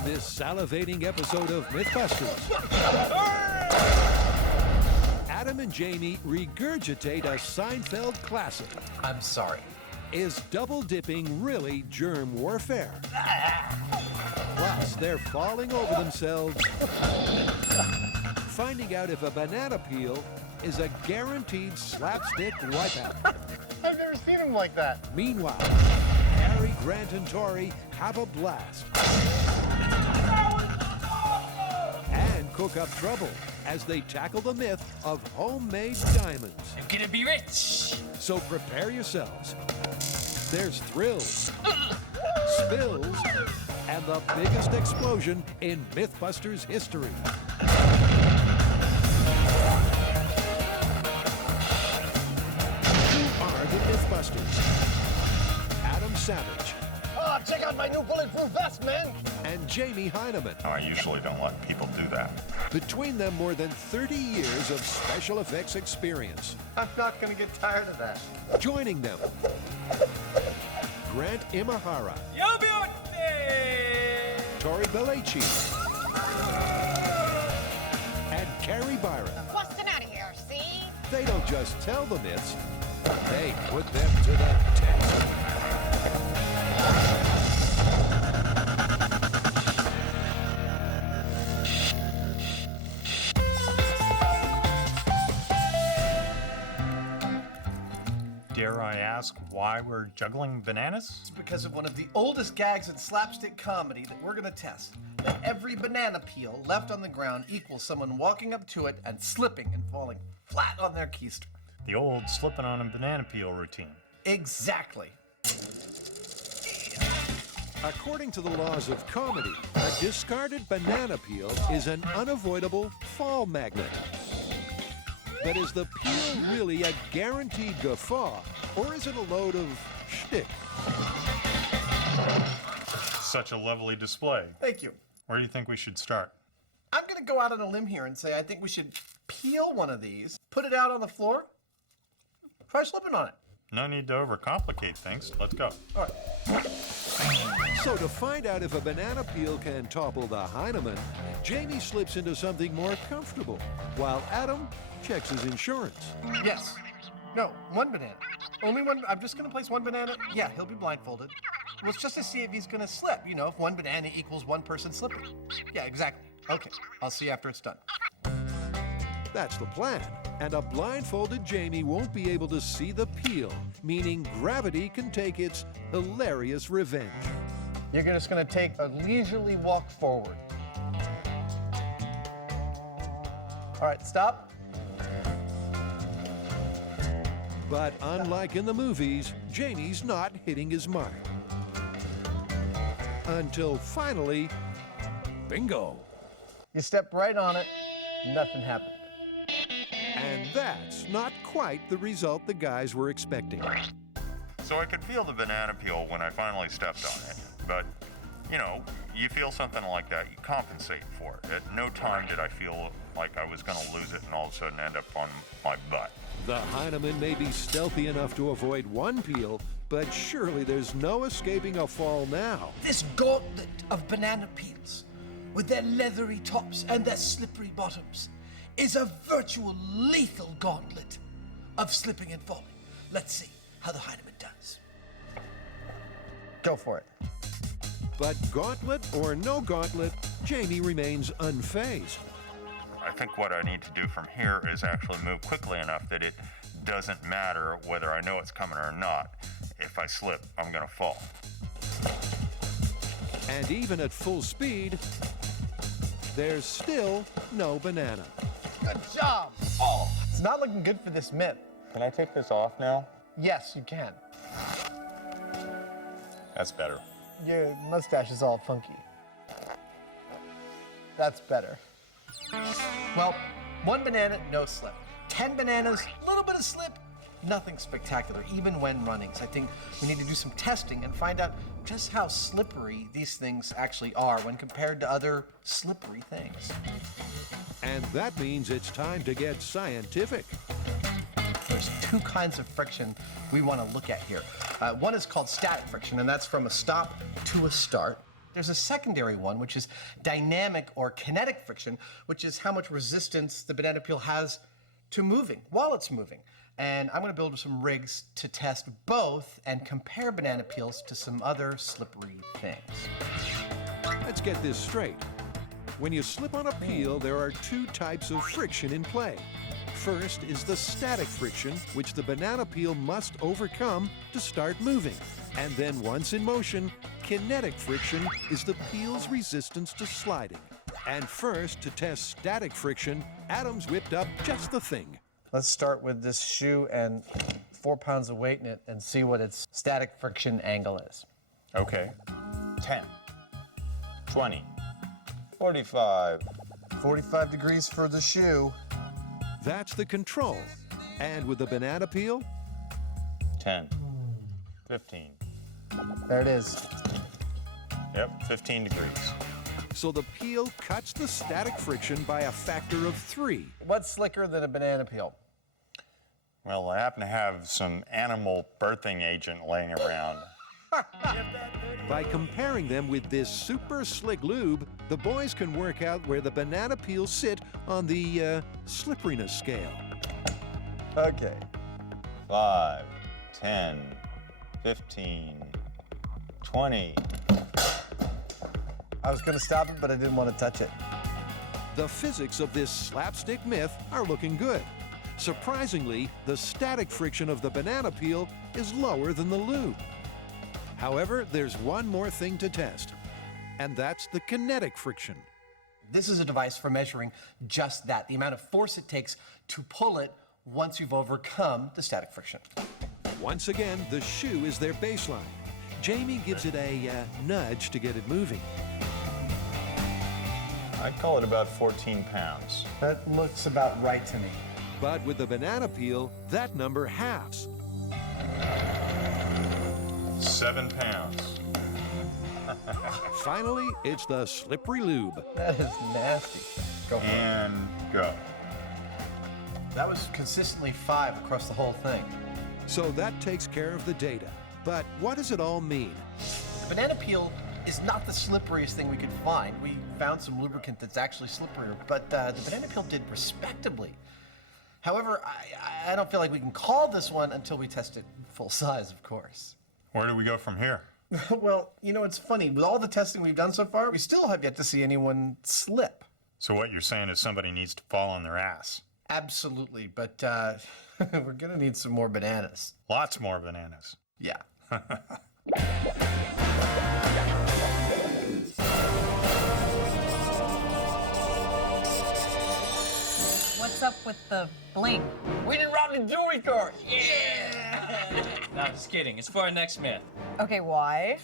On this salivating episode of MythBusters, Adam and Jamie regurgitate a Seinfeld classic. I'm sorry. Is double dipping really germ warfare? Plus, they're falling over themselves, finding out if a banana peel is a guaranteed slapstick wipeout. I've never seen him like that. Meanwhile, Harry, Grant, and Tori have a blast and cook up trouble as they tackle the myth of homemade diamonds. I'm gonna be rich. So prepare yourselves. There's thrills, spills, and the biggest explosion in MythBusters history. Who are the MythBusters? Adam Savage. Oh, check out my new bulletproof vest, man. And Jamie Heineman. I usually don't let people do that. Between them, more than 30 years of special effects experience. I'm not gonna get tired of that. Joining them, Grant Imahara, Tori Belleci, and Carrie Byron. Busting out of here, see? They don't just tell the myths, they put them to the test. Dare I ask why we're juggling bananas? It's because of one of the oldest gags in slapstick comedy that we're gonna test. That every banana peel left on the ground equals someone walking up to it and slipping and falling flat on their keister. The old slipping on a banana peel routine. Exactly. According to the laws of comedy, a discarded banana peel is an unavoidable fall magnet. But is the peel really a guaranteed guffaw, or is it a load of shtick? Such a lovely display. Thank you. Where do you think we should start? I'm gonna go out on a limb here and say I think we should peel one of these, put it out on the floor, try slipping on it. No need to overcomplicate things. Let's go. All right. So to find out if a banana peel can topple the Heineman, Jamie slips into something more comfortable, while Adam checks his insurance. Yes. No, one banana. Only one. I'm just gonna place one banana. Yeah, he'll be blindfolded. Well, it's just to see if he's gonna slip. You know, if one banana equals one person slipping. Yeah, exactly. Okay, I'll see you after it's done. That's the plan. And a blindfolded Jamie won't be able to see the peel, meaning gravity can take its hilarious revenge. You're just gonna take a leisurely walk forward. All right, stop. But unlike in the movies, Jamie's not hitting his mark. Until finally, bingo! You step right on it, nothing happened. And that's not quite the result the guys were expecting. So I could feel the banana peel when I finally stepped on it. But, you know, you feel something like that, you compensate for it. At no time did I feel like I was going to lose it and all of a sudden end up on my butt. The Heineman may be stealthy enough to avoid one peel, but surely there's no escaping a fall now. This gauntlet of banana peels, with their leathery tops and their slippery bottoms, is a virtual lethal gauntlet of slipping and falling. Let's see how the Heineman does. Go for it. But gauntlet or no gauntlet, Jamie remains unfazed. I think what I need to do from here is actually move quickly enough that it doesn't matter whether I know it's coming or not. If I slip, I'm going to fall. And even at full speed, there's still no banana. Good job. Oh, it's not looking good for this myth. Can I take this off now? Yes, you can. That's better. Your mustache is all funky. That's better. Well, one banana, no slip. 10 bananas, a little bit of slip. Nothing spectacular, even when running. So I think we need to do some testing and find out just how slippery these things actually are when compared to other slippery things. And that means it's time to get scientific. There's two kinds of friction we want to look at here. One is called static friction, and that's from a stop to a start. There's a secondary one, which is dynamic or kinetic friction, which is how much resistance the banana peel has to moving while it's moving. And I'm going to build some rigs to test both and compare banana peels to some other slippery things. Let's get this straight. When you slip on a peel, there are two types of friction in play. First is the static friction, which the banana peel must overcome to start moving. And then once in motion, kinetic friction is the peel's resistance to sliding. And first, to test static friction, Adam's whipped up just the thing. Let's start with this shoe and 4 pounds of weight in it and see what its static friction angle is. Okay. 10, 20, 45. 45 degrees for the shoe. That's the control. And with the banana peel, 10, 15. There it is. Yep, 15 degrees. so the peel cuts the static friction by a factor of 3. What's slicker than a banana peel? Well, I happen to have some animal birthing agent laying around. By comparing them with this super slick lube, the boys can work out where the banana peels sit on the slipperiness scale. Okay. 5, 10, 15, 20. I was going to stop it, but I didn't want to touch it. The physics of this slapstick myth are looking good. Surprisingly, the static friction of the banana peel is lower than the lube. However, there's one more thing to test, and that's the kinetic friction. This is a device for measuring just that, the amount of force it takes to pull it once you've overcome the static friction. Once again, the shoe is their baseline. Jamie gives it a nudge to get it moving. I'd call it about 14 pounds. That looks about right to me. But with the banana peel, that number halves. 7 pounds. Finally, it's the slippery lube. That is nasty. Go for it. And go. That was consistently 5 across the whole thing. So that takes care of the data. But what does it all mean? The banana peel is not the slipperiest thing we could find. We found some lubricant that's actually slipperier, but the banana peel did respectably. However, I don't feel like we can call this one until we test it full size, of course. Where do we go from here? Well, you know, it's funny. With all the testing we've done so far, we still have yet to see anyone slip. So what you're saying is somebody needs to fall on their ass. Absolutely, but we're gonna need some more bananas. Lots more bananas. Yeah. What's up with the bling? We didn't rob the jewelry store! Yeah! No, just kidding. It's for our next myth. Okay, why?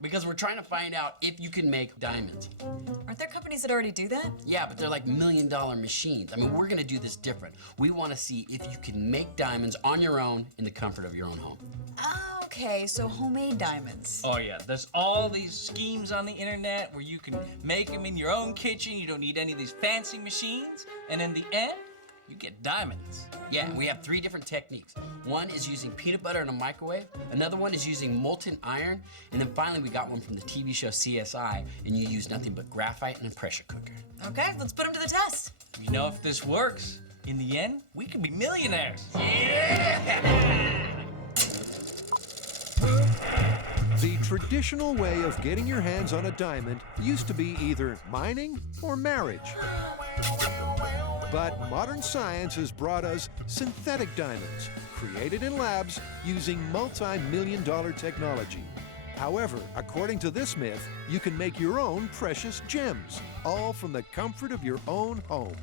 Because we're trying to find out if you can make diamonds. Aren't there companies that already do that? Yeah, but they're like $1 million machines. I mean, we're gonna do this different. We wanna see if you can make diamonds on your own in the comfort of your own home. Oh, okay, so homemade diamonds. Oh yeah, there's all these schemes on the internet where you can make them in your own kitchen. You don't need any of these fancy machines. And in the end, you get diamonds. Yeah, and we have 3 different techniques. One is using peanut butter in a microwave. Another one is using molten iron. And then finally, we got one from the TV show CSI, and you use nothing but graphite and a pressure cooker. Okay, let's put them to the test. You know, if this works, in the end, we could be millionaires. The traditional way of getting your hands on a diamond used to be either mining or marriage. But modern science has brought us synthetic diamonds, created in labs using multi-million-dollar technology. However, according to this myth, you can make your own precious gems, all from the comfort of your own home.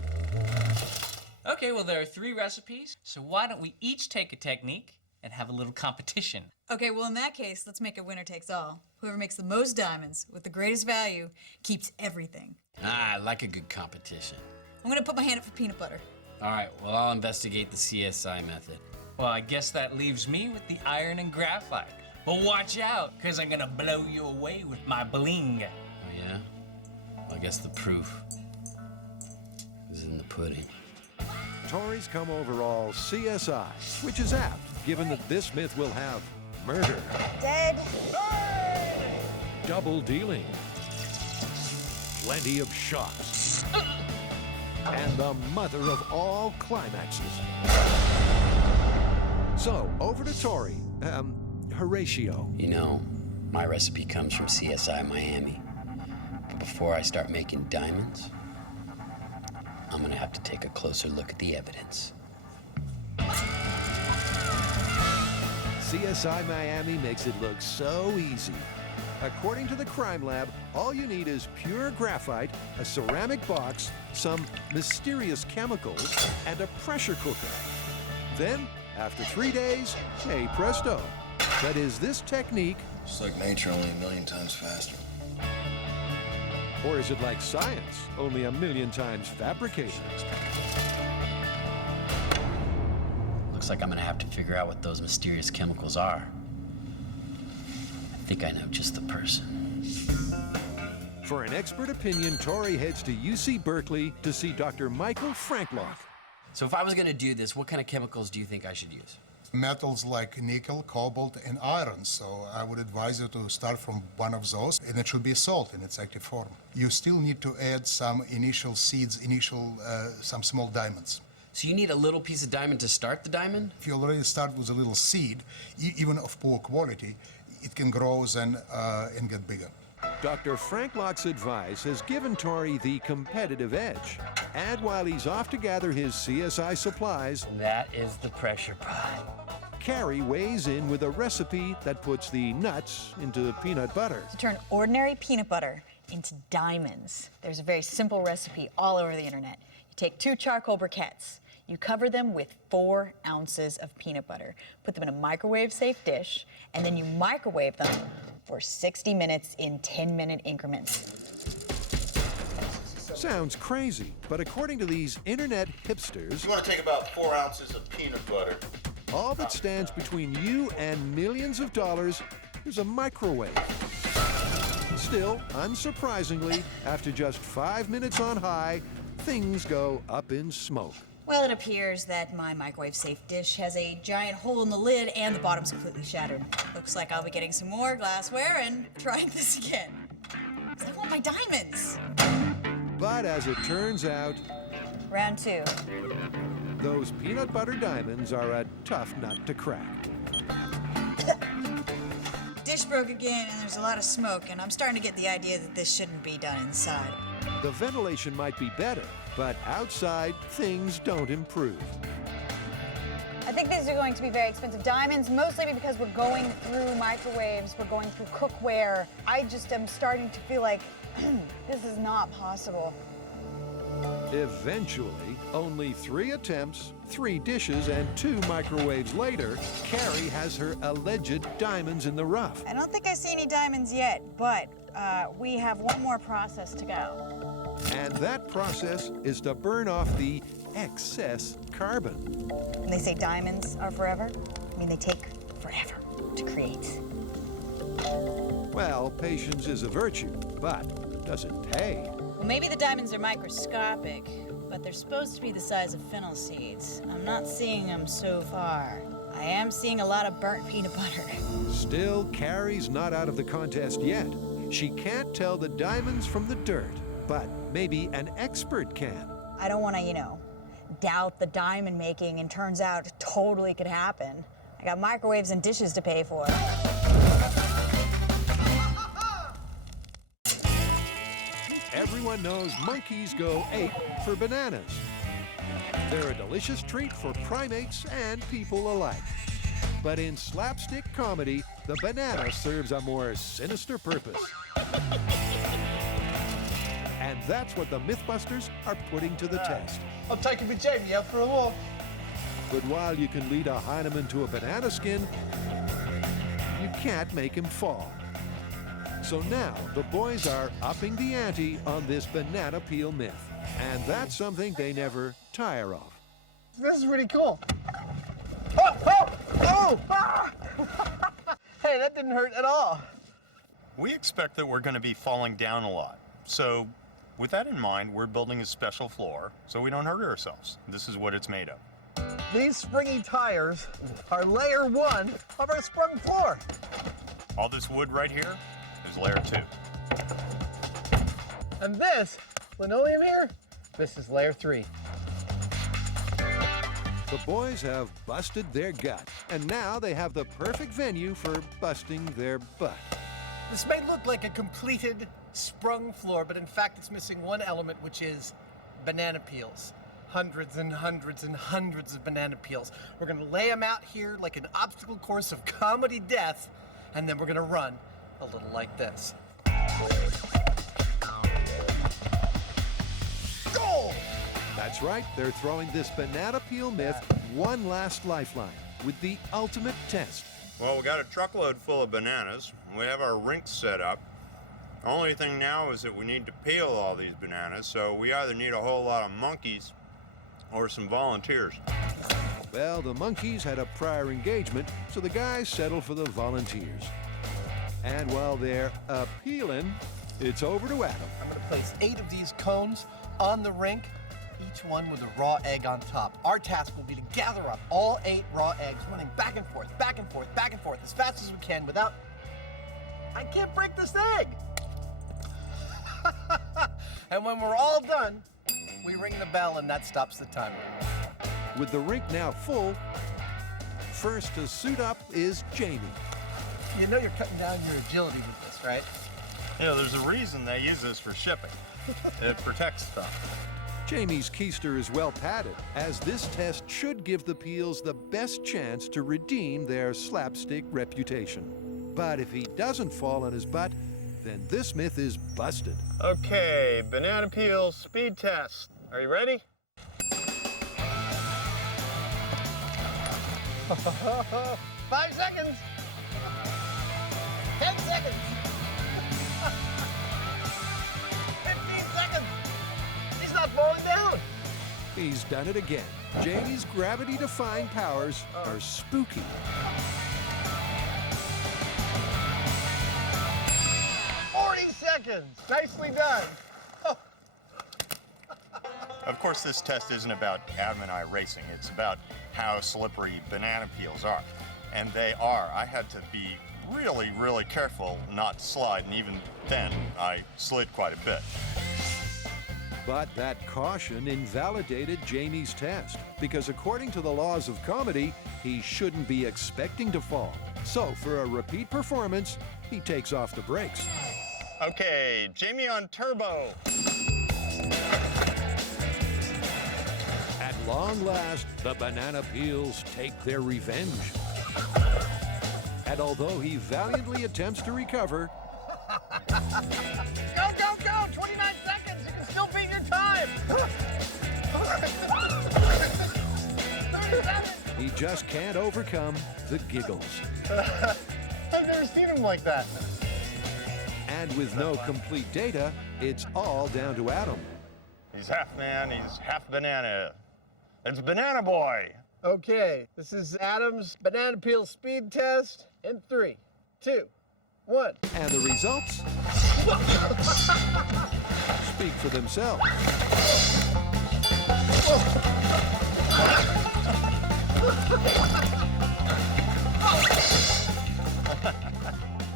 Okay, well, there are 3 recipes, so why don't we each take a technique and have a little competition? Okay, well, in that case, let's make it winner takes all. Whoever makes the most diamonds with the greatest value keeps everything. Ah, I like a good competition. I'm gonna put my hand up for peanut butter. All right, well, I'll investigate the CSI method. Well, I guess that leaves me with the iron and graphite. But watch out, because I'm gonna blow you away with my bling. Oh, yeah? Well, I guess the proof is in the pudding. Tori's come over all CSI, which is apt, given that this myth will have murder, Dead. double dealing, plenty of shocks, and the mother of all climaxes. So, over to Tori, Horatio. You know, my recipe comes from CSI Miami. But before I start making diamonds, I'm gonna have to take a closer look at the evidence. CSI Miami makes it look so easy. According to the crime lab, all you need is pure graphite, a ceramic box, some mysterious chemicals, and a pressure cooker. Then, after 3 days, hey presto. But is this technique, It's like nature, only a million times faster. or is it like science, only a million times fabricated? Looks like I'm gonna have to figure out what those mysterious chemicals are. I think I know just the person. For an expert opinion, Tori heads to UC Berkeley to see Dr. Michael Franklock. So if I was gonna do this, what kind of chemicals do you think I should use? Metals like nickel, cobalt, and iron. So I would advise you to start from one of those, and it should be salt in its active form. You still need to add some initial seeds, some small diamonds. So you need a little piece of diamond to start the diamond? If you already start with a little seed, even of poor quality, it can grow then and get bigger. Dr. Franklock's advice has given Tori the competitive edge. And while he's off to gather his CSI supplies, That is the pressure pot. Carrie weighs in with a recipe that puts the nuts into peanut butter. To turn ordinary peanut butter into diamonds. There's a very simple recipe all over the internet. You take 2 charcoal briquettes. You cover them with 4 ounces of peanut butter. Put them in a microwave-safe dish, and then you microwave them for 60 minutes in 10-minute increments. Sounds crazy, but according to these internet hipsters, You want to take about 4 ounces of peanut butter. all that stands between you and millions of dollars is a microwave. Still, unsurprisingly, after just 5 minutes on high, things go up in smoke. Well, it appears that my microwave-safe dish has a giant hole in the lid and the bottom's completely shattered. Looks like I'll be getting some more glassware and trying this again. 'Cause I want my diamonds. But as it turns out, Round 2. those peanut butter diamonds are a tough nut to crack. Dish broke again, and there's a lot of smoke, and I'm starting to get the idea that this shouldn't be done inside. The ventilation might be better, but outside, things don't improve. I think these are going to be very expensive diamonds, mostly because we're going through microwaves, we're going through cookware. I just am starting to feel like this is not possible. Eventually, only 3 attempts, 3 dishes, and 2 microwaves later, Carrie has her alleged diamonds in the rough. I don't think I see any diamonds yet, but we have one more process to go. And that process is to burn off the excess carbon. When they say diamonds are forever, I mean they take forever to create. Well, patience is a virtue, but does it pay? Well, maybe the diamonds are microscopic, but they're supposed to be the size of fennel seeds. I'm not seeing them so far. I am seeing a lot of burnt peanut butter. Still, Carrie's not out of the contest yet. She can't tell the diamonds from the dirt, but maybe an expert can. I don't want to, doubt the diamond making, and turns out it totally could happen. I got microwaves and dishes to pay for. Everyone knows monkeys go ape for bananas. They're a delicious treat for primates and people alike. But in slapstick comedy, the banana serves a more sinister purpose. And that's what the MythBusters are putting to the test. I'm taking me Jamie out for a walk. But while you can lead a Heineman to a banana skin, you can't make him fall. So now the boys are upping the ante on this banana peel myth. And that's something they never tire of. This is really cool. Oh! Oh! Oh! Ah! Hey, that didn't hurt at all. We expect that we're going to be falling down a lot. So with that in mind, we're building a special floor so we don't hurt ourselves. This is what it's made of. These springy tires are layer 1 of our sprung floor. All this wood right here, is layer 2. And this linoleum here, this is layer 3. The boys have busted their gut, and now they have the perfect venue for busting their butt. This may look like a completed, sprung floor, but in fact it's missing one element, which is banana peels. Hundreds and hundreds and hundreds of banana peels. We're gonna lay them out here like an obstacle course of comedy death, and then we're gonna run a little like this. Goal! That's right, they're throwing this banana peel myth one last lifeline with the ultimate test. Well, we got a truckload full of bananas. We have our rinks set up. The only thing now is that we need to peel all these bananas, so we either need a whole lot of monkeys or some volunteers. Well, the monkeys had a prior engagement, so the guys settled for the volunteers. And while they're peeling, it's over to Adam. I'm gonna place 8 of these cones on the rink, each one with a raw egg on top. Our task will be to gather up all 8 raw eggs, running back and forth, back and forth, back and forth, as fast as we can without... I can't break this egg! And when we're all done, we ring the bell and that stops the timer. With the rink now full, first to suit up is Jamie. You know you're cutting down your agility with this, right? You know, there's a reason they use this for shipping. It protects stuff. Jamie's keister is well padded, as this test should give the peels the best chance to redeem their slapstick reputation. But if he doesn't fall on his butt, then this myth is busted. Okay, banana peel speed test. Are you ready? 5 seconds. 10 seconds. 15 seconds. He's not falling down. He's done it again. Jamie's gravity-defying powers are spooky. Seconds. Nicely done. Oh. Of course, this test isn't about Adam and I racing. It's about how slippery banana peels are. And they are. I had to be really, really careful not to slide, and even then, I slid quite a bit. But that caution invalidated Jamie's test, because according to the laws of comedy, he shouldn't be expecting to fall. So, for a repeat performance, he takes off the brakes. Okay, Jamie on turbo. At long last, the banana peels take their revenge. And although he valiantly attempts to recover, Go, go, go! 29 seconds! You can still beat your time! 37! he just can't overcome the giggles. I've never seen him like that. And with no complete data, it's all down to Adam. He's half man, he's half banana. It's Banana Boy. Okay, this is Adam's banana peel speed test in 3, 2, 1. And the results speak for themselves.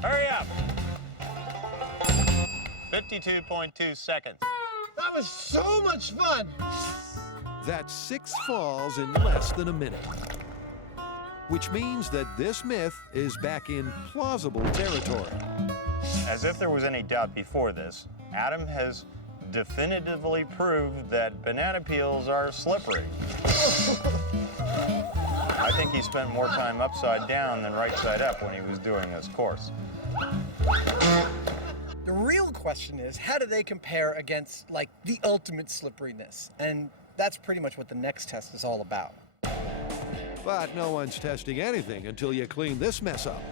Hurry up. 52.2 seconds. That was so much fun! That's 6 falls in less than a minute. Which means that this myth is back in plausible territory. As if there was any doubt before this, Adam has definitively proved that banana peels are slippery. I think he spent more time upside down than right side up when he was doing this course. The real question is, how do they compare against, like, the ultimate slipperiness? And that's pretty much what the next test is all about. But no one's testing anything until you clean this mess up.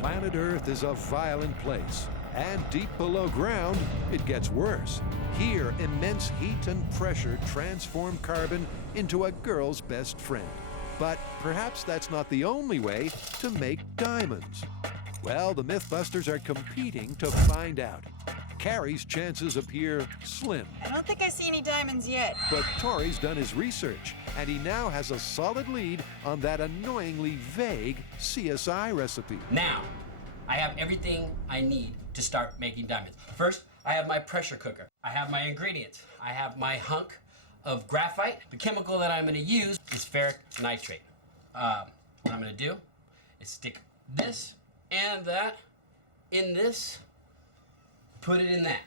Planet Earth is a violent place, and deep below ground, it gets worse. Here, immense heat and pressure transform carbon into a girl's best friend. But perhaps that's not the only way to make diamonds. Well, the MythBusters are competing to find out. Carrie's chances appear slim. I don't think I see any diamonds yet. But Tori's done his research, and he now has a solid lead on that annoyingly vague CSI recipe. Now, I have everything I need to start making diamonds. First, I have my pressure cooker. I have my ingredients. I have my hunk of graphite. The chemical that I'm gonna use is ferric nitrate. What I'm gonna do is stick this and that in this, put it in that.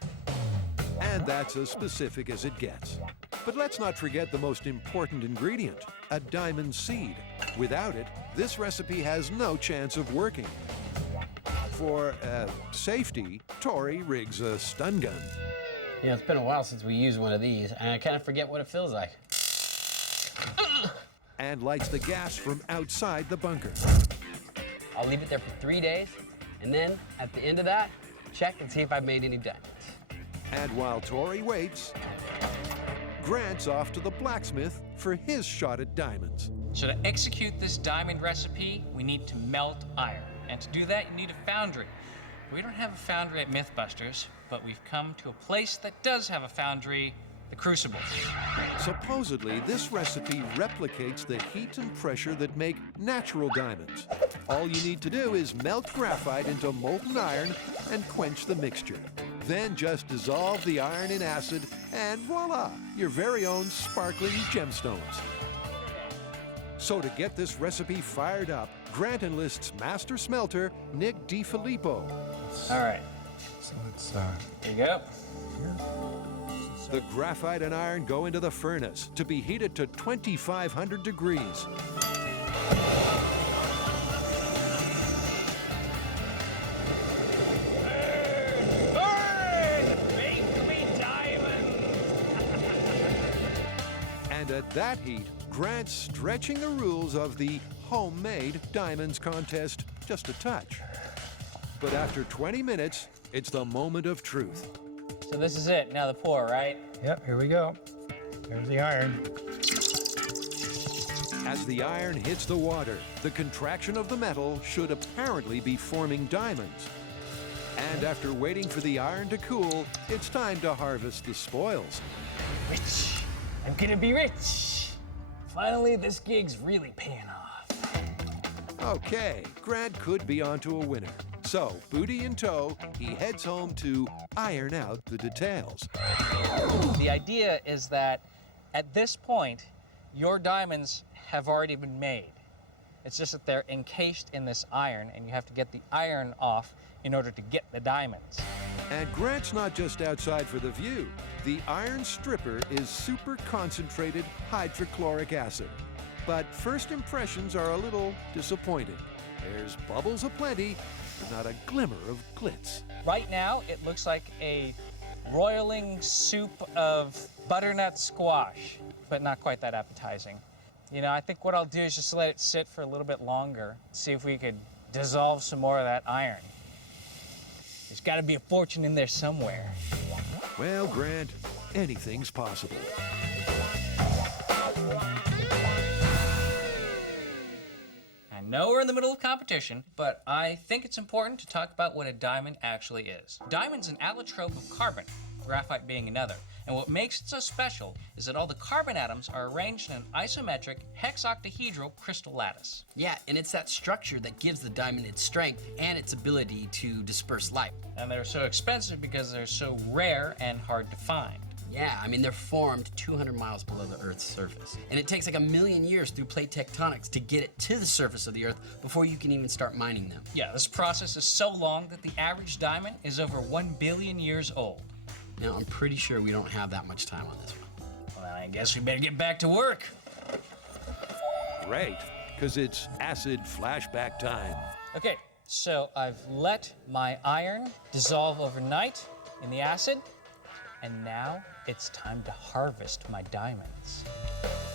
And that's as specific as it gets. But let's not forget the most important ingredient, a diamond seed. Without it, this recipe has no chance of working. For safety, Tori rigs a stun gun. You know, it's been a while since we used one of these, and I kind of forget what it feels like. And lights the gas from outside the bunker. I'll leave it there for 3 days, and then at the end of that, check and see if I've made any diamonds. And while Tori waits, Grant's off to the blacksmith for his shot at diamonds. So to execute this diamond recipe, we need to melt iron. And to do that, you need a foundry. We don't have a foundry at MythBusters, but we've come to a place that does have a foundry, the Crucible. Supposedly, this recipe replicates the heat and pressure that make natural diamonds. All you need to do is melt graphite into molten iron and quench the mixture. Then just dissolve the iron in acid, and voila, your very own sparkling gemstones. So to get this recipe fired up, Grant enlists master smelter Nick DiFilippo. All right, So let's here you go. The graphite and iron go into the furnace to be heated to 2,500 degrees. Make me diamonds! And at that heat, Grant's stretching the rules of the homemade diamonds contest just a touch. But after 20 minutes, it's the moment of truth. So this is it, now the pour, right? Yep, here we go. There's the iron. As the iron hits the water, the contraction of the metal should apparently be forming diamonds. And after waiting for the iron to cool, it's time to harvest the spoils. Rich. I'm gonna be rich. Finally, this gig's really paying off. Okay, Grant could be onto a winner. So, booty in tow, he heads home to iron out the details. The idea is that at this point, your diamonds have already been made. It's just that they're encased in this iron, and you have to get the iron off in order to get the diamonds. And Grant's not just outside for the view. The iron stripper is super concentrated hydrochloric acid. But first impressions are a little disappointing. There's bubbles aplenty, but not a glimmer of glitz. Right now, it looks like a roiling soup of butternut squash, but not quite that appetizing. You know, I think what I'll do is just let it sit for a little bit longer, see if we could dissolve some more of that iron. There's got to be a fortune in there somewhere. Well, Grant, anything's possible. I know we're in the middle of competition, but I think it's important to talk about what a diamond actually is. Diamond's an allotrope of carbon, graphite being another. And what makes it so special is that all the carbon atoms are arranged in an isometric hexoctahedral crystal lattice. Yeah, and it's that structure that gives the diamond its strength and its ability to disperse light. And they're so expensive because they're so rare and hard to find. Yeah, I mean, they're formed 200 miles below the Earth's surface. And it takes like 1,000,000 years through plate tectonics to get it to the surface of the Earth before you can even start mining them. Yeah, this process is so long that the average diamond is over 1 billion years old. Now, I'm pretty sure we don't have that much time on this one. Well, I guess we better get back to work. Great, because it's acid flashback time. Okay, so I've let my iron dissolve overnight in the acid, and now it's time to harvest my diamonds.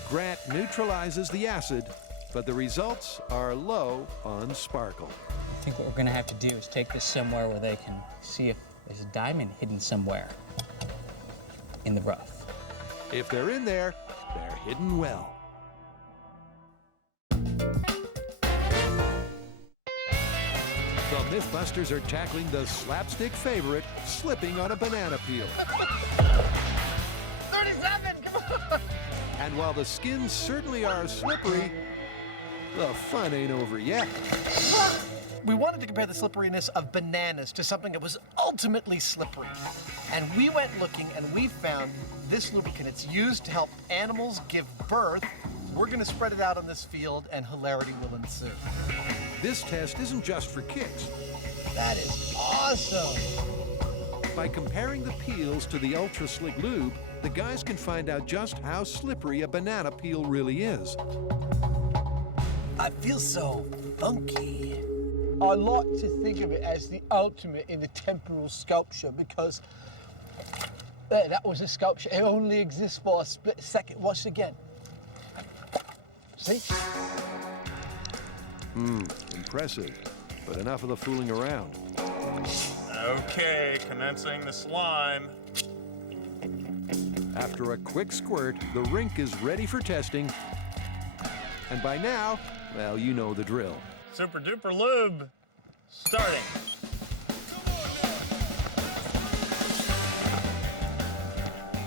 Grant neutralizes the acid, but the results are low on sparkle. I think what we're gonna have to do is take this somewhere where they can see if there's a diamond hidden somewhere in the rough. If they're in there, they're hidden well. The MythBusters are tackling the slapstick favorite, slipping on a banana peel. 37, come on! And while the skins certainly are slippery, the fun ain't over yet. We wanted to compare the slipperiness of bananas to something that was ultimately slippery. And we went looking and we found this lubricant. It's used to help animals give birth. We're gonna spread it out on this field and hilarity will ensue. This test isn't just for kids. That is awesome. By comparing the peels to the Ultra Slick Lube, the guys can find out just how slippery a banana peel really is. I feel so funky. I like to think of it as the ultimate in the temporal sculpture because that was a sculpture. It only exists for a split second. Watch it again. See? Impressive, but enough of the fooling around. Okay, commencing the slime. After a quick squirt, the rink is ready for testing. And by now, well, you know the drill. Super duper lube, starting.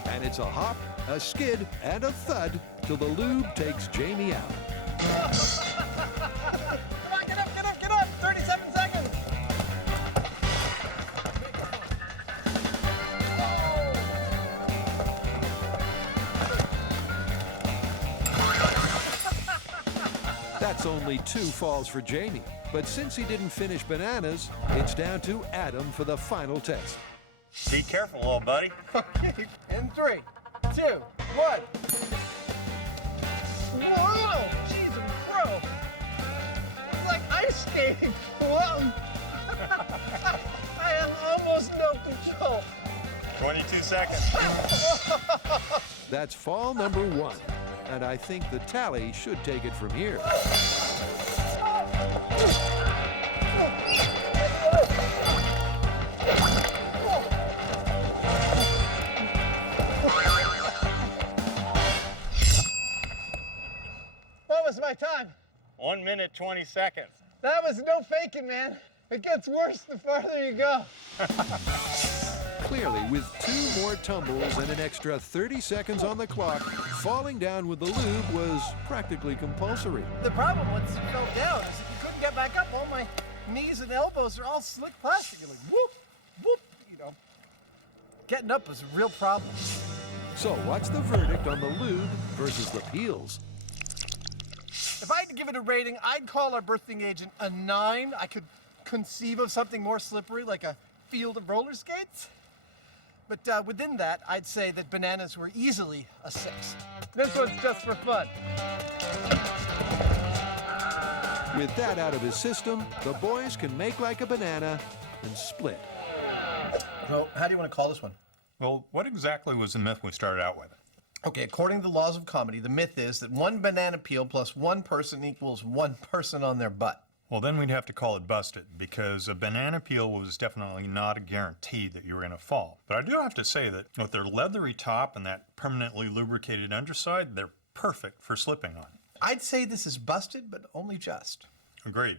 And it's a hop, a skid, and a thud till the lube takes Jamie out. Come on, get up! 37 seconds! That's only 2 falls for Jamie. But since he didn't finish bananas, it's down to Adam for the final test. Be careful, little buddy. Okay, in 3, 2, 1. Whoa! Jesus, bro! It's like ice skating. Whoa! I have almost no control. 22 seconds. That's fall number 1. And I think the tally should take it from here. What was my time? 1 minute, 20 seconds. That was no faking, man. It gets worse the farther you go. Clearly, with 2 more tumbles and an extra 30 seconds on the clock, falling down with the lube was practically compulsory. The problem once you fell down is if you couldn't get back up, all my knees and elbows are all slick plastic. You're like, whoop, whoop, you know. Getting up was a real problem. So what's the verdict on the lube versus the peels? If I had to give it a rating, I'd call our birthing agent a 9. I could conceive of something more slippery, like a field of roller skates. But within that, I'd say that bananas were easily a 6. This one's just for fun. With that out of his system, the boys can make like a banana and split. So, how do you want to call this one? Well, what exactly was the myth we started out with? Okay, according to the laws of comedy, the myth is that 1 banana peel plus 1 person equals 1 person on their butt. Well, then we'd have to call it busted, because a banana peel was definitely not a guarantee that you were going to fall. But I do have to say that with their leathery top and that permanently lubricated underside, they're perfect for slipping on. I'd say this is busted, but only just. Agreed.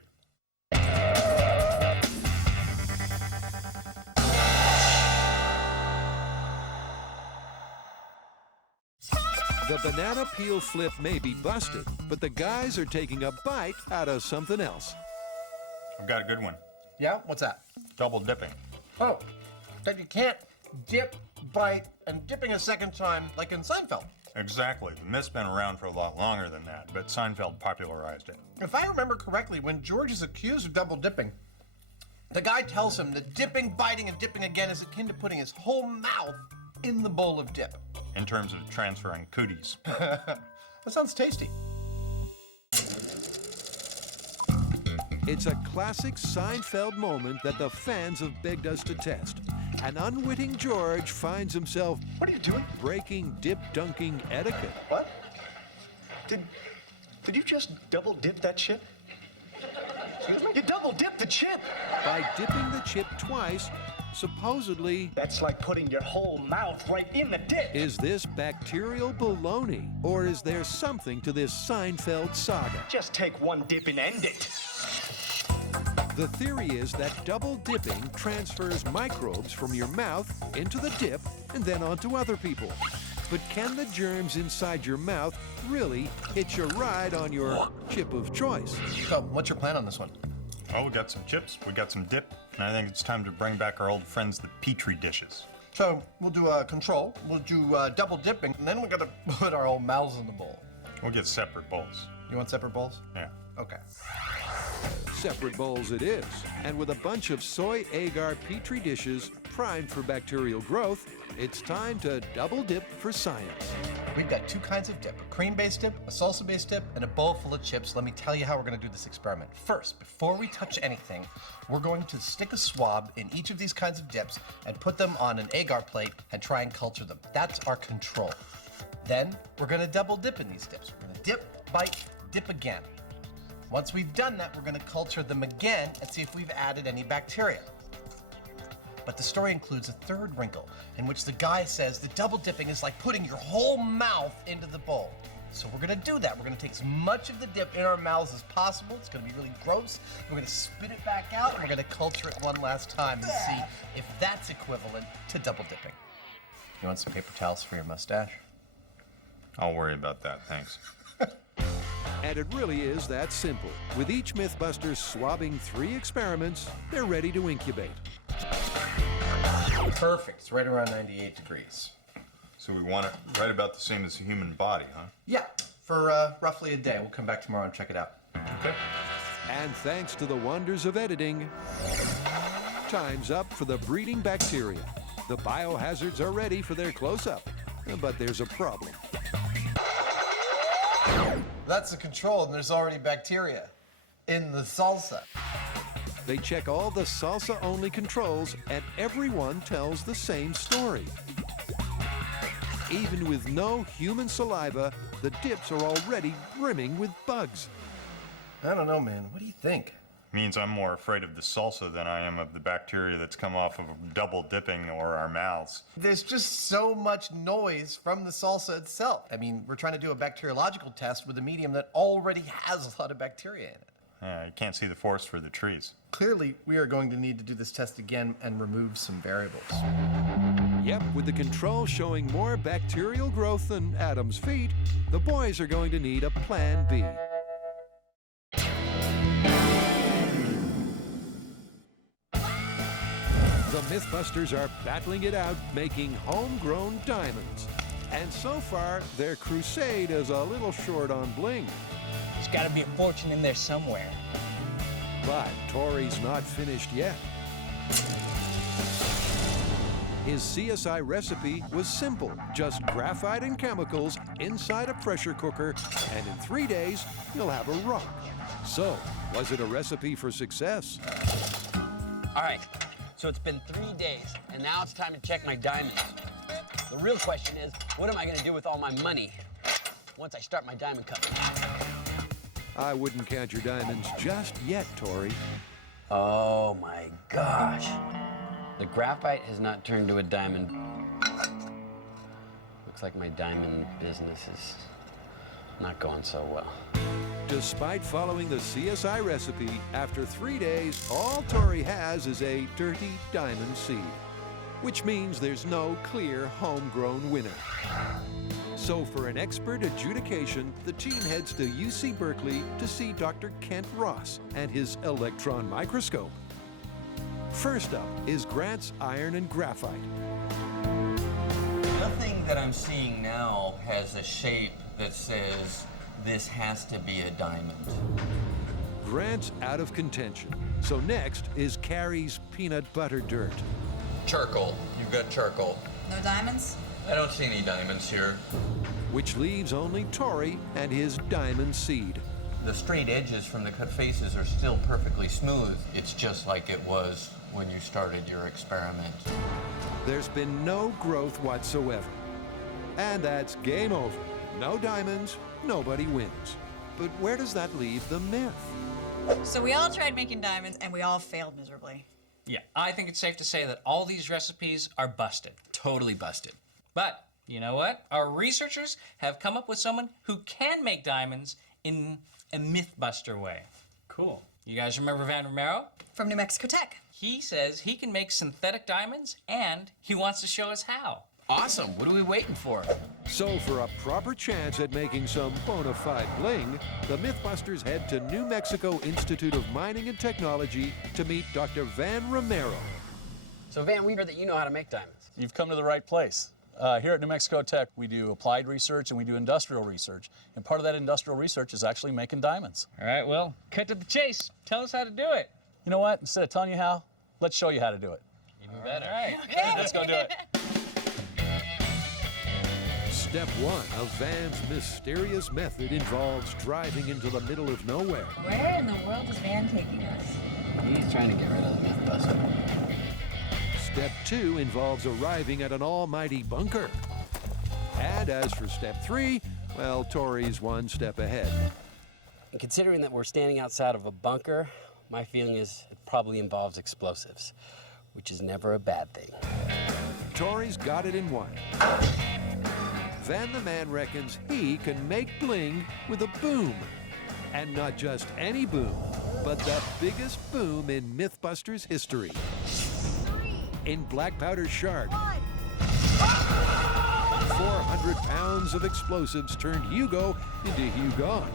The banana peel flip may be busted, but the guys are taking a bite out of something else. I've got a good one. Yeah? What's that? Double dipping. Oh, that you can't dip, bite, and dipping a second time like in Seinfeld. Exactly. The myth's been around for a lot longer than that, but Seinfeld popularized it. If I remember correctly, when George is accused of double dipping, the guy tells him that dipping, biting, and dipping again is akin to putting his whole mouth in the bowl of dip. In terms of transferring cooties. That sounds tasty. It's a classic Seinfeld moment that the fans have begged us to test. An unwitting George finds himself What are you doing? breaking dip-dunking etiquette. What? Did you just double dip that chip? Excuse me? You double dipped the chip! By dipping the chip twice, supposedly... That's like putting your whole mouth right in the dip! Is this bacterial baloney, or is there something to this Seinfeld saga? Just take one dip and end it. The theory is that double dipping transfers microbes from your mouth into the dip and then onto other people. But can the germs inside your mouth really hitch a ride on your chip of choice? So, what's your plan on this one? Oh, we got some chips, we got some dip, and I think it's time to bring back our old friends, the Petri dishes. So, we'll do control, we'll do double dipping, and then we're gonna put our old mouths in the bowl. We'll get separate bowls. You want separate bowls? Yeah. Okay. Separate bowls it is, and with a bunch of soy agar Petri dishes primed for bacterial growth, it's time to double dip for science. We've got two kinds of dip, a cream-based dip, a salsa-based dip, and a bowl full of chips. Let me tell you how we're gonna do this experiment. First, before we touch anything, we're going to stick a swab in each of these kinds of dips and put them on an agar plate and try and culture them. That's our control. Then, we're gonna double dip in these dips. We're gonna dip, bite, dip again. Once we've done that, we're gonna culture them again and see if we've added any bacteria. But the story includes a third wrinkle, in which the guy says that double dipping is like putting your whole mouth into the bowl. So we're gonna do that. We're gonna take as much of the dip in our mouths as possible. It's gonna be really gross. We're gonna spit it back out, and we're gonna culture it one last time and see if that's equivalent to double dipping. You want some paper towels for your mustache? I'll worry about that, thanks. And it really is that simple. With each MythBusters swabbing 3 experiments, they're ready to incubate. Perfect. It's right around 98 degrees. So we want it right about the same as the human body, huh? Yeah, for roughly a day. We'll come back tomorrow and check it out. Okay. And thanks to the wonders of editing, time's up for the breeding bacteria. The biohazards are ready for their close-up, but there's a problem. That's the control, and there's already bacteria in the salsa. They check all the salsa-only controls, and everyone tells the same story. Even with no human saliva, the dips are already brimming with bugs. I don't know, man. What do you think? Means I'm more afraid of the salsa than I am of the bacteria that's come off of double dipping or our mouths. There's just so much noise from the salsa itself. I mean, we're trying to do a bacteriological test with a medium that already has a lot of bacteria in it. You can't see the forest for the trees. Clearly, we are going to need to do this test again and remove some variables. Yep, with the control showing more bacterial growth than Adam's feet, the boys are going to need a plan B. The MythBusters are battling it out, making homegrown diamonds. And so far, their crusade is a little short on bling. There's got to be a fortune in there somewhere. But Tori's not finished yet. His CSI recipe was simple, just graphite and chemicals inside a pressure cooker, and in 3 days, you'll have a rock. So, was it a recipe for success? All right, so it's been 3 days, and now it's time to check my diamonds. The real question is, what am I gonna do with all my money once I start my diamond company? I wouldn't count your diamonds just yet, Tori. Oh my gosh. The graphite has not turned to a diamond. Looks like my diamond business is not going so well. Despite following the CSI recipe, after 3 days, all Tori has is a dirty diamond seed, which means there's no clear homegrown winner. So for an expert adjudication, the team heads to UC Berkeley to see Dr. Kent Ross and his electron microscope. First up is Grant's iron and graphite. Nothing that I'm seeing now has a shape that says this has to be a diamond. Grant's out of contention. So next is Carrie's peanut butter dirt. Charcoal. You've got charcoal. No diamonds? I don't see any diamonds here. Which leaves only Tori and his diamond seed. The straight edges from the cut faces are still perfectly smooth. It's just like it was when you started your experiment. There's been no growth whatsoever. And that's game over. No diamonds, nobody wins. But where does that leave the myth? So we all tried making diamonds and we all failed miserably. Yeah, I think it's safe to say that all these recipes are busted. Totally busted. But you know what? Our researchers have come up with someone who can make diamonds in a MythBuster way. Cool. You guys remember Van Romero? From New Mexico Tech. He says he can make synthetic diamonds, and he wants to show us how. Awesome. What are we waiting for? So for a proper chance at making some bona fide bling, the MythBusters head to New Mexico Institute of Mining and Technology to meet Dr. Van Romero. So, Van, we heard that you know how to make diamonds. You've come to the right place. Here at New Mexico Tech, we do applied research and we do industrial research. And part of that industrial research is actually making diamonds. All right, well, cut to the chase. Tell us how to do it. You know what? Instead of telling you how, let's show you how to do it. Even better. All right. Okay. Let's go do it. Step 1 of Van's mysterious method involves driving into the middle of nowhere. Where in the world is Van taking us? He's trying to get rid of the MythBuster. Step 2 involves arriving at an almighty bunker. And as for step 3, well, Tori's one step ahead. And considering that we're standing outside of a bunker, my feeling is it probably involves explosives, which is never a bad thing. Tori's got it in one. Van the man reckons he can make bling with a boom. And not just any boom, but the biggest boom in MythBusters history. In Black Powder Shark, 400 pounds of explosives turned Hugo into Hugon.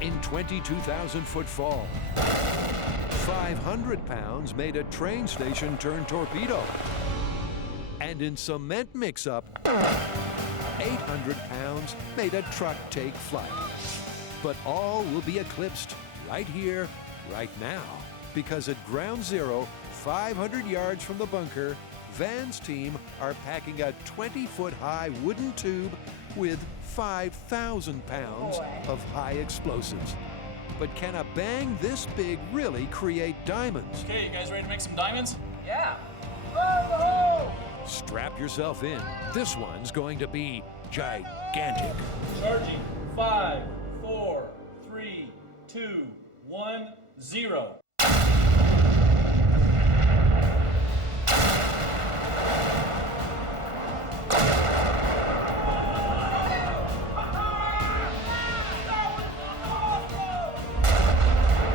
In 22,000-foot fall, 500 pounds made a train station turn torpedo. And in cement mix-up, 800 pounds made a truck take flight. But all will be eclipsed right here, right now, because at ground zero, 500 yards from the bunker, Van's team are packing a 20-foot-high wooden tube with 5,000 pounds of high explosives. But can a bang this big really create diamonds? Okay, you guys ready to make some diamonds? Yeah. Strap yourself in. This one's going to be gigantic. Charging. 5, 4, 3, 2, 1, 0.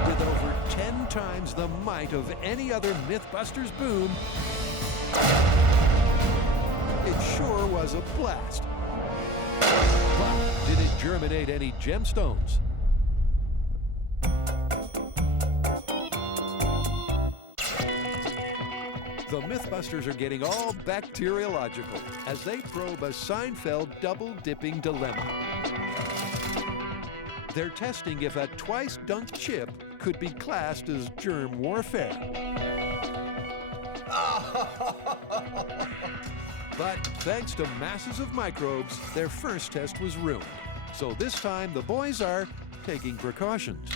With over 10 times the might of any other MythBusters boom, it sure was a blast. But did it germinate any gemstones? The MythBusters are getting all bacteriological as they probe a Seinfeld double-dipping dilemma. They're testing if a twice-dunked chip could be classed as germ warfare. But thanks to masses of microbes, their first test was ruined. So this time, the boys are taking precautions.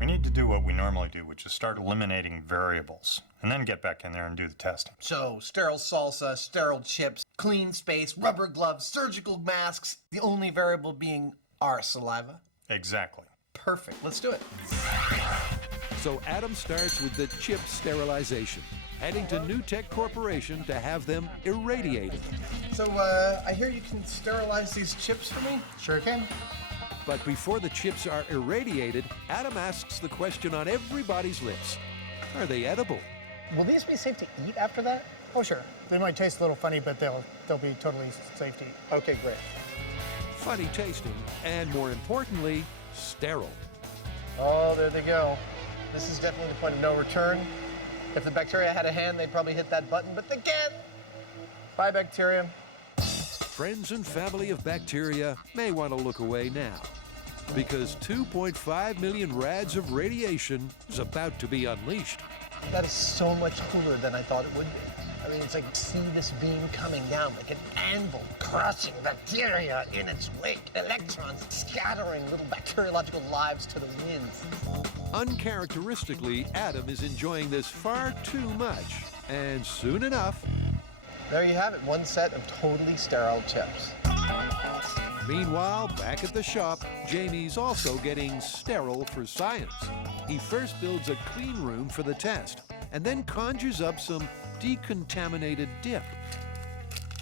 We need to do what we normally do, which is start eliminating variables, and then get back in there and do the testing. So, sterile salsa, sterile chips, clean space, rubber gloves, surgical masks, the only variable being our saliva. Exactly. Perfect. Let's do it. So Adam starts with the chip sterilization, heading to New Tech Corporation to have them irradiated. So, I hear you can sterilize these chips for me? Sure can. But before the chips are irradiated, Adam asks the question on everybody's lips. Are they edible? Will these be safe to eat after that? Oh, sure. They might taste a little funny, but they'll be totally safe to eat. Okay, great. Funny tasting, and more importantly, sterile. Oh, there they go. This is definitely the point of no return. If the bacteria had a hand, they'd probably hit that button, but they can't. Bye, bacteria. Friends and family of bacteria may want to look away now, because 2.5 million rads of radiation is about to be unleashed. That is so much cooler than I thought it would be. I mean, it's like, see this beam coming down like an anvil, crushing bacteria in its wake, electrons scattering little bacteriological lives to the winds. Uncharacteristically, Adam is enjoying this far too much, and soon enough... There you have it, one set of totally sterile chips. Meanwhile, back at the shop, Jamie's also getting sterile for science. He first builds a clean room for the test, and then conjures up some decontaminated dip.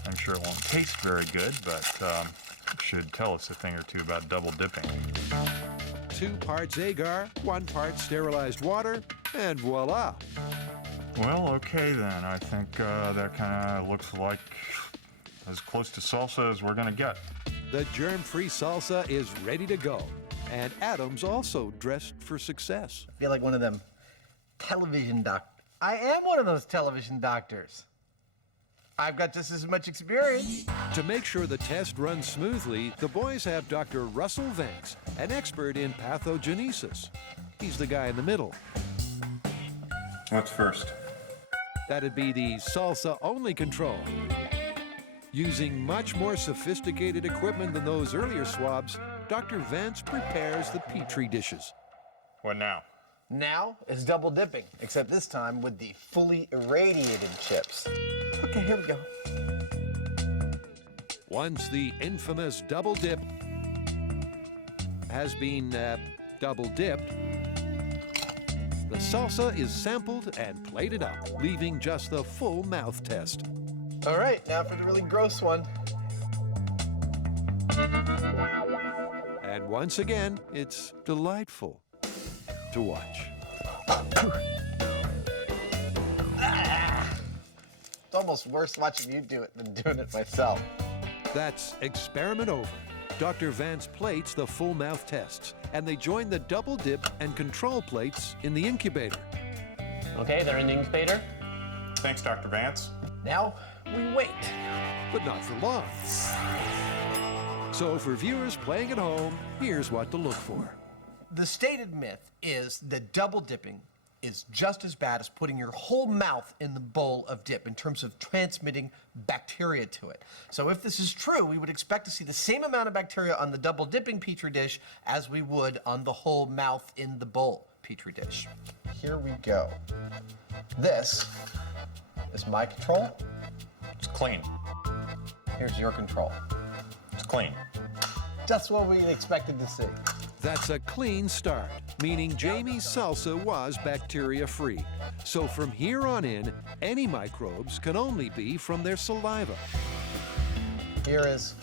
I'm sure it won't taste very good, but it should tell us a thing or two about double dipping. 2 parts agar, 1 part sterilized water, and voila. Well, okay then. I think that kind of looks like as close to salsa as we're gonna get. The germ-free salsa is ready to go. And Adam's also dressed for success. I feel like one of them television I am one of those television doctors. I've got just as much experience. To make sure the test runs smoothly, the boys have Dr. Russell Vance, an expert in pathogenesis. He's the guy in the middle. What's first? That'd be the salsa-only control. Using much more sophisticated equipment than those earlier swabs, Dr. Vance prepares the Petri dishes. What now? Now is double dipping, except this time with the fully irradiated chips. Okay, here we go. Once the infamous double dip has been double dipped, the salsa is sampled and plated up, leaving just the full mouth test. All right, now for the really gross one. And once again, it's delightful to watch. It's almost worse watching you do it than doing it myself. That's experiment over. Dr. Vance plates the full mouth tests, and they join the double dip and control plates in the incubator. Okay, they're in the incubator. Thanks, Dr. Vance. Now we wait. But not for long. So for viewers playing at home, here's what to look for. The stated myth is that double dipping is just as bad as putting your whole mouth in the bowl of dip in terms of transmitting bacteria to it. So if this is true, we would expect to see the same amount of bacteria on the double dipping Petri dish as we would on the whole mouth in the bowl Petri dish. Here we go. This is my control. It's clean. Here's your control. It's clean. Just what we expected to see. That's a clean start, meaning Jamie's salsa was bacteria-free. So from here on in, any microbes can only be from their saliva. Here is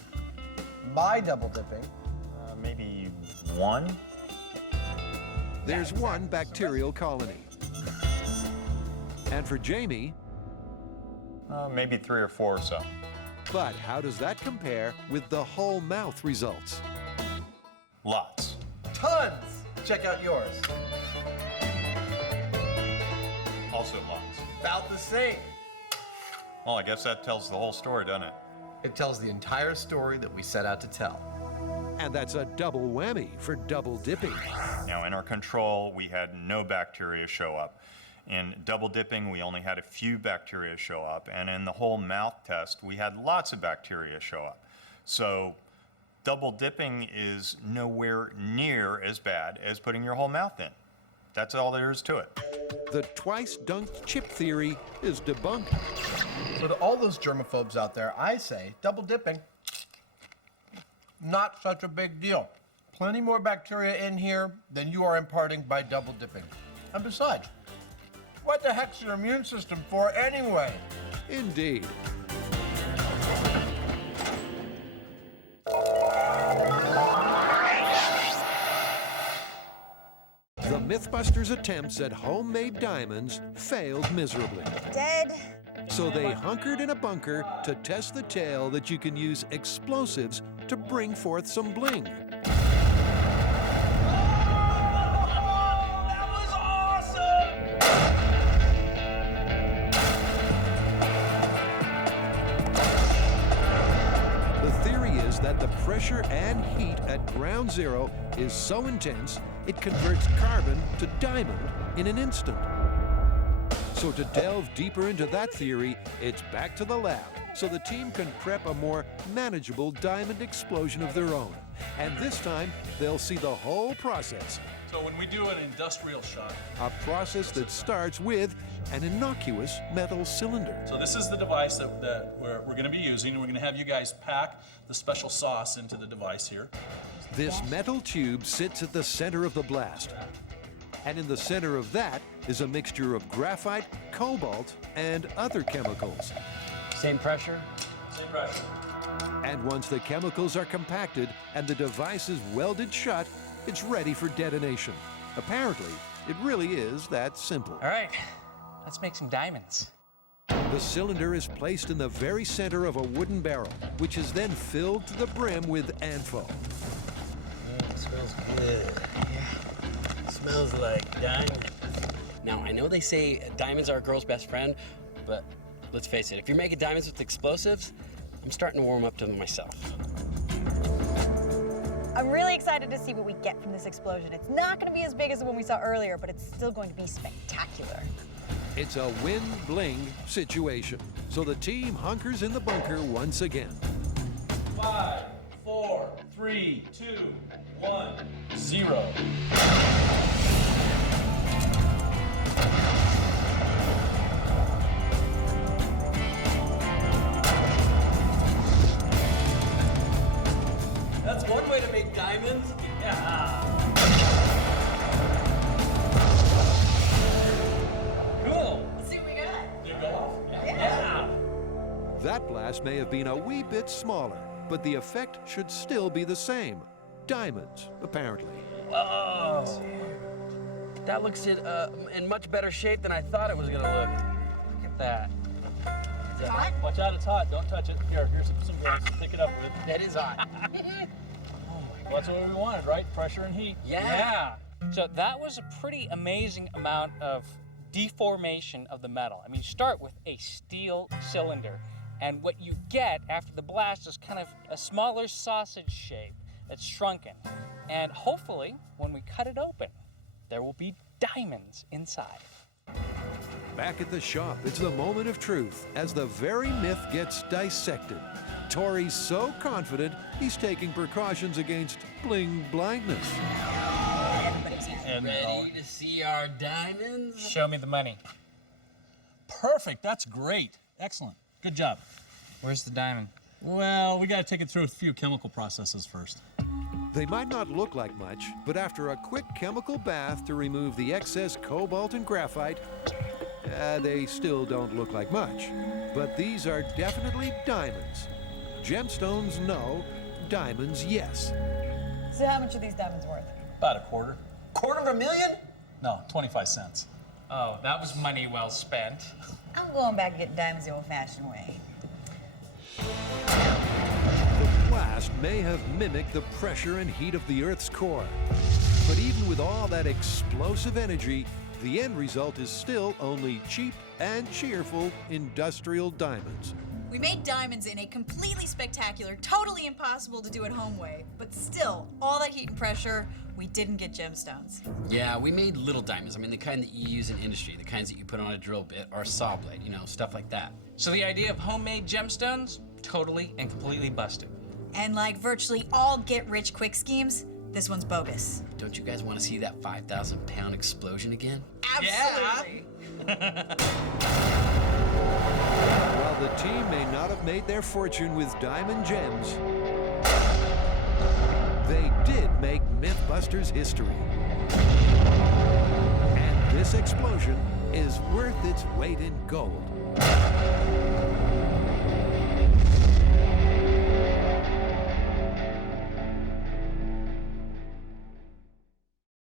my double dipping. Maybe 1? There's 1 bacterial colony. And for Jamie, maybe 3 or 4 or so. but how does that compare with the whole mouth results? Lots. Tons! Check out yours. Also lots. About the same. Well, I guess that tells the whole story, doesn't it? It tells the entire story that we set out to tell. And that's a double whammy for double dipping. Now, in our control, we had no bacteria show up. In double dipping, we only had a few bacteria show up. And in the whole mouth test, we had lots of bacteria show up. So double dipping is nowhere near as bad as putting your whole mouth in. That's all there is to it. The twice-dunked chip theory is debunked. So to all those germaphobes out there, I say double dipping, not such a big deal. Plenty more bacteria in here than you are imparting by double dipping. And besides, what the heck's your immune system for anyway? Indeed. The MythBusters' attempts at homemade diamonds failed miserably. Dead. So they hunkered in a bunker to test the tale that you can use explosives to bring forth some bling. That the pressure and heat at ground zero is so intense, it converts carbon to diamond in an instant. So to delve deeper into that theory, it's back to the lab, so the team can prep a more manageable diamond explosion of their own. And this time, they'll see the whole process. So when we do an industrial shot, a process that starts with an innocuous metal cylinder. So this is the device that we're going to be using, and we're going to have you guys pack the special sauce into the device here. This metal tube sits at the center of the blast. And in the center of that is a mixture of graphite, cobalt, and other chemicals. Same pressure? Same pressure. And once the chemicals are compacted and the device is welded shut, It's ready for detonation. Apparently, it really is that simple. All right, let's make some diamonds. The cylinder is placed in the very center of a wooden barrel, which is then filled to the brim with ANFO. It smells good. Yeah. It smells like diamonds. Now, I know they say diamonds are a girl's best friend, but let's face it, if you're making diamonds with explosives, I'm starting to warm up to them myself. I'm really excited to see what we get from this explosion. It's not going to be as big as the one we saw earlier, but it's still going to be spectacular. It's a win-bling situation, so the team hunkers in the bunker once again. 5, 4, 3, 2, 1, 0. That's one way to make diamonds. Yeah. Cool. Let's see what we got. Did it go off? Yeah. That blast may have been a wee bit smaller, but the effect should still be the same. Diamonds, apparently. Oh. That looks in much better shape than I thought it was gonna look. Look at that. Hot? Watch out, it's hot. Don't touch it. Here's some gloves. Pick it up with. That is hot. Well, that's what we wanted, right? Pressure and heat. Yeah. So that was a pretty amazing amount of deformation of the metal. I mean, you start with a steel cylinder, and what you get after the blast is kind of a smaller sausage shape that's shrunken. And hopefully, when we cut it open, there will be diamonds inside. Back at the shop, it's the moment of truth as the very myth gets dissected. Tori's so confident, he's taking precautions against bling blindness. And Ready to see our diamonds? Show me the money. perfect. That's great. Excellent. Good job. Where's the diamond? Well, we got to take it through a few chemical processes first. They might not look like much, but after a quick chemical bath to remove the excess cobalt and graphite, they still don't look like much. But these are definitely diamonds. Gemstones, no. Diamonds, yes. So how much are these diamonds worth? About a quarter. $250,000? No, 25 cents. Oh, that was money well spent. I'm going back and getting diamonds the old-fashioned way. The blast may have mimicked the pressure and heat of the Earth's core. But even with all that explosive energy, the end result is still only cheap and cheerful industrial diamonds. We made diamonds in a completely spectacular, totally impossible to do at home way, but still, all that heat and pressure, we didn't get gemstones. Yeah, we made little diamonds. I mean, the kind that you use in industry, the kinds that you put on a drill bit or a saw blade, you know, stuff like that. So the idea of homemade gemstones, totally and completely busted. And like virtually all get-rich-quick schemes, this one's bogus. Don't you guys want to see that 5,000-pound explosion again? Absolutely. While the team may not have made their fortune with diamond gems, they did make MythBusters history. And this explosion is worth its weight in gold.